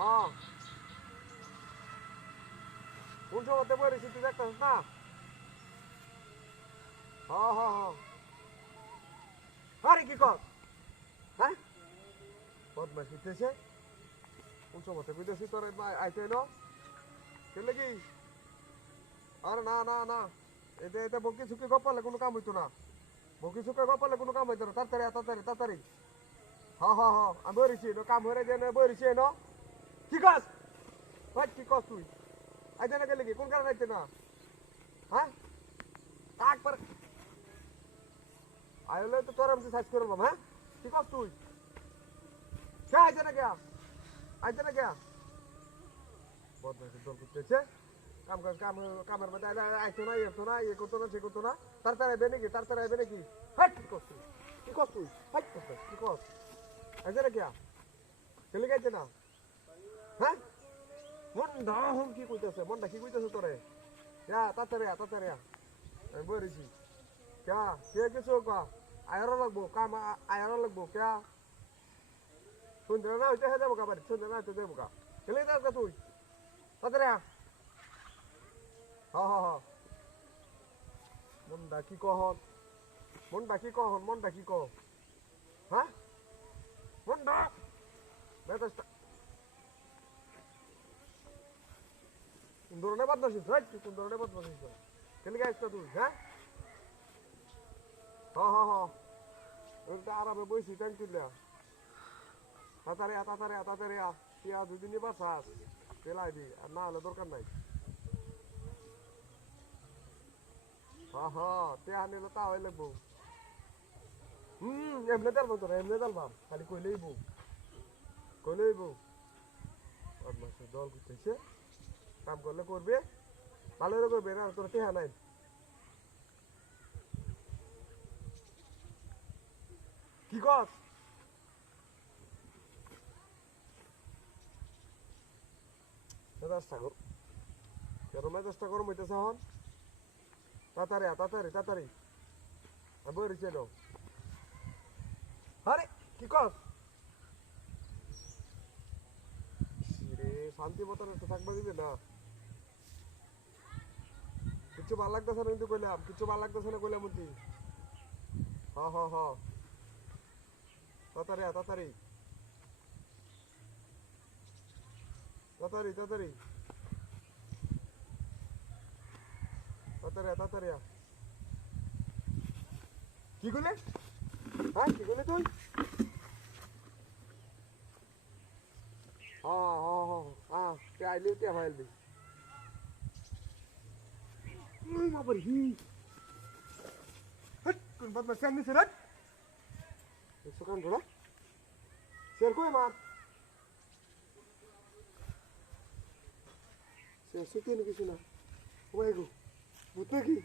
হ্যাঁ কোন সময়তে বলেছি তুই দেখতেছিস না? হ্যাঁ হ্যাঁ হ্যাঁ আরে কি কর হ্যাঁ বদমাস হইতেছে কোন সময়তে বুঝতেছি তোর আইতে এলো কেলে কি? আরে না না না এতে এতে বকি সুকি গপালে কোনো কাম হইতো না। বকি সুকি গপালে কোনো কাম হইতো না। তাড়াতাড়ি তাড়াতাড়ি তাড়াতাড়ি। হ্যাঁ হ্যাঁ হ্যাঁ আমি বলেছি কাম হয়ে যায় বলেছি এনো কি কাজ ভাই কি কস তুই আইতে না গেলে কি কোন কারণে আইতে না? হ্যাঁ একবার আইলে তো তোর আমি সাইজ করবো হ্যাঁ কি কস তুই কে আইতে না গিয়া আইতে না গিয়া বদমাইশের দল করতেছে কামের মধ্যে আইতো না এতো না ইয়ে করতো না সে করতো না তাড়াতাড়ি আইবে নাকি তাড়াতাড়ি আইবে নাকি হাট কি কস তুই কি কস তুই হাট কি কস আইতে না গিয়া চলে গেছে না হ্যাঁ মনটা হুম কি কইতেছে মনটা কি কইতেছে তোরে তাড়াতাড়ি তাড়াতাড়ি আমি বলেছি ক্যা কে কিছু আয়ারও লাগবো কাম আয়ারও লাগবো ক্যা শুনতে না হইতে যাবো কা বাড়ি শুনতে না হইতে যাবো কা চলে যাস কা তুই তাড়াতাড়ি হ হ হ মনটা কি কহন মনটা কি কহন মনটা কি কহ হ্যাঁ মনটা মেজাজটা কোন ধরনের বদমাশিস ভাই তুই কোন ধরনের বদমাশিস চলে গেছিস তুই হ্যাঁ হ হ হ ওইটা আরামে বইছি ট্যাঙ্ক তুললে তাড়াতাড়ি তাড়াতাড়ি তাড়াতাড়ি তুই আর 2 দিনই বাঁচাস পেলাইবি আর না হলে দরকার নাই হ্যাঁ হ্যাঁ তে আনিলে তা হয়ে লাগবো এমনি ডালবো তোরা এমনি ডালবাম খালি কইলেই বউ বদমাসের দল করতেছে কাম করলে করবে ভালো করে করবে না তোর টেহা নাই কি কস মেজাজটা কেন মেজাজটা গরম হইতেছে এখন তাড়াতাড়ি তাড়াতাড়ি তাড়াতাড়ি আমি বলেছি এলো আরে কি কস রে শান্তি মতন একটু থাকবে দিবি না কিছু ভালো লাগতেছে না কিন্তু কইলাম কিছু ভালো লাগতেছে না কইলাম তুই হ হ হ তাড়াতাড়ি তাড়াতাড়ি তাড়াতাড়ি তাড়াতাড়ি তাড়াতাড়ি তাড়াতাড়ি কি করলে হ্যাঁ কি করলে তুই হ্যাঁ হ্যাঁ হ্যাঁ হ্যাঁ তে আইলি তে হইলবি বাবার হি হট কোন বদমাশ সামনে সে হট সুকান ধরা শের কই মার সে সুতি নি কিছু না ওই গো ভূত নাকি